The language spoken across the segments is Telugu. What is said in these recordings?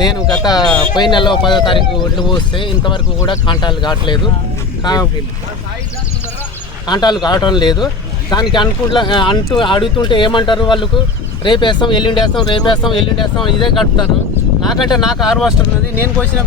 నేను గత పోయిన నెలలో పదో తారీఖు ఒడ్లు పోస్తే ఇంతవరకు కూడా కాంటాలు కావట్లేదు. కాంటాలు కావటం లేదు. దానికి అనుకుంటా అంటూ అడుగుతుంటే ఏమంటారు వాళ్ళకు? రేపు వేస్తాం ఎల్లుండి వేస్తాం రేపు వేస్తాం ఎల్లుండి వేస్తాం ఇదే గడుపుతారు నాకంటే నాకు ఆరు ఉన్నది. నేను కోసిన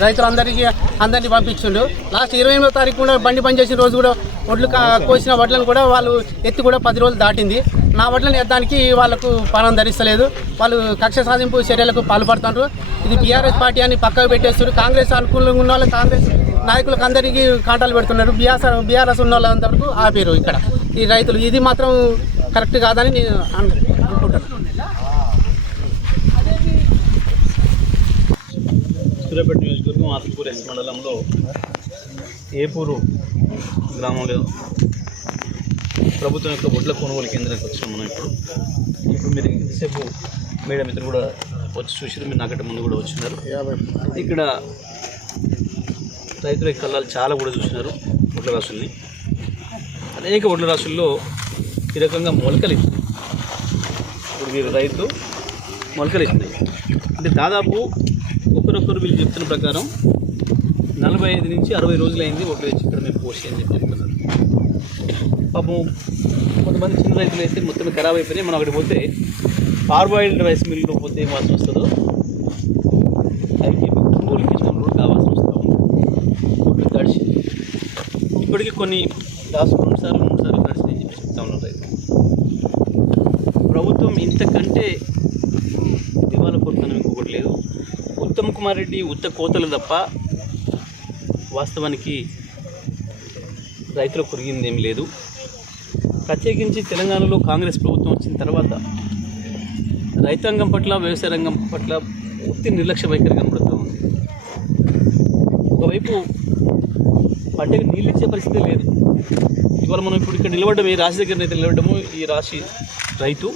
రైతులందరికీ అందరినీ పంపించిండు. లాస్ట్ ఇరవై ఎనిమిదో తారీఖు కూడా బండి పనిచేసిన రోజు కూడా వడ్లు కోసిన వడ్లను కూడా వాళ్ళు ఎత్తి కూడా పది రోజులు దాటింది. నా వడ్లను ఎత్తడానికి వాళ్ళకు పణం ధరిస్తలేదు. వాళ్ళు కక్ష సాధింపు చర్యలకు పాల్పడుతున్నారు ఇది బీఆర్ఎస్ పార్టీ అని పక్కకు పెట్టేస్తారు కాంగ్రెస్ అనుకూలంగా ఉన్న వాళ్ళు కాంగ్రెస్ నాయకులకు అందరికీ కాంటాలు పెడుతున్నారు. బీఆర్ఎస్ బీఆర్ఎస్ ఉన్న వాళ్ళంతవరకు ఆపేరు ఇక్కడ. ఈ రైతులు ఇది మాత్రం కరెక్ట్ కాదని నేను అను- సూర్యాపేట నియోజకవర్గం ఆత్మకూరు ఎస్ మండలంలో ఏపూరు గ్రామంలో ప్రభుత్వం యొక్క ఒడ్ల కొనుగోలు కేంద్రానికి వచ్చాం మనం ఇప్పుడు. ఇప్పుడు మీరు ఇంతసేపు మేడం ఇద్దరు కూడా వచ్చి చూసారు మీరు నాకంటే ముందు కూడా వచ్చినారు ఇక్కడ రైతుల కళ్ళాలు చాలా కూడా చూసినారు ఒడ్ల రాసుల్ని. అనేక ఒడ్ల రాసుల్లో ఈ రకంగా మొలకలు ఇప్పుడు మీరు రైతు మొలకలు అంటే దాదాపు ఒకరొకరు వీళ్ళు చెప్తున్న ప్రకారం నలభై ఐదు నుంచి అరవై రోజులైంది ఒకరు తెచ్చి ఇక్కడ మేము పోసి అని చెప్పి చెప్తున్నారు. పాపం కొంతమంది చిన్న రైతులు అయితే మొత్తం ఖరాబ్ అయిపోయినాయి. మనం అక్కడికి పోతే పార్బాయిల్డ్ రైస్ మిల్లు పోతే ఏం వాసన వస్తుందో? అది కావాల్సి ఇచ్చిన రోడ్డు కావాల్సిన తడిచి ఇప్పటికీ కొన్ని లాస్ట్ రెండు సార్లు మూడు సార్లు తడిచి చెప్పి చెప్తా ఉన్నారు రైతు ప్రభుత్వం ఇంతకంటే దివాలా కొడుతున్న ఇంకొకటి లేదు. ఉత్తమ్ కుమార్ రెడ్డి ఉత్త కోతలు తప్ప వాస్తవానికి రైతులు కురిగింది లేదు. ప్రత్యేకించి తెలంగాణలో కాంగ్రెస్ ప్రభుత్వం వచ్చిన తర్వాత రైతాంగం పట్ల వ్యవసాయ రంగం పట్ల పూర్తి నిర్లక్ష్య వైఖరి కనబడుతూ ఉంది. ఒకవైపు పంటకు నీళ్ళు ఇచ్చే పరిస్థితి లేదు. ఇవాళ మనం ఇప్పుడు ఇక్కడ నిలబడ్డం ఈ రాశి దగ్గర అయితే నిలబడ్డము ఈ రాశి రైతు.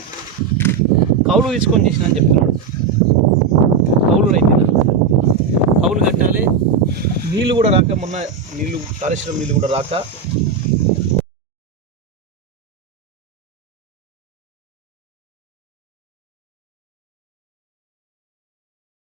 కౌలు తీసుకొని చేసిన అని చెప్తున్నాడు కౌలు అయితే కౌలు కట్టాలి. నీళ్ళు కూడా రాక మొన్న నీళ్ళు కాళేశ్వరం నీళ్ళు కూడా రాక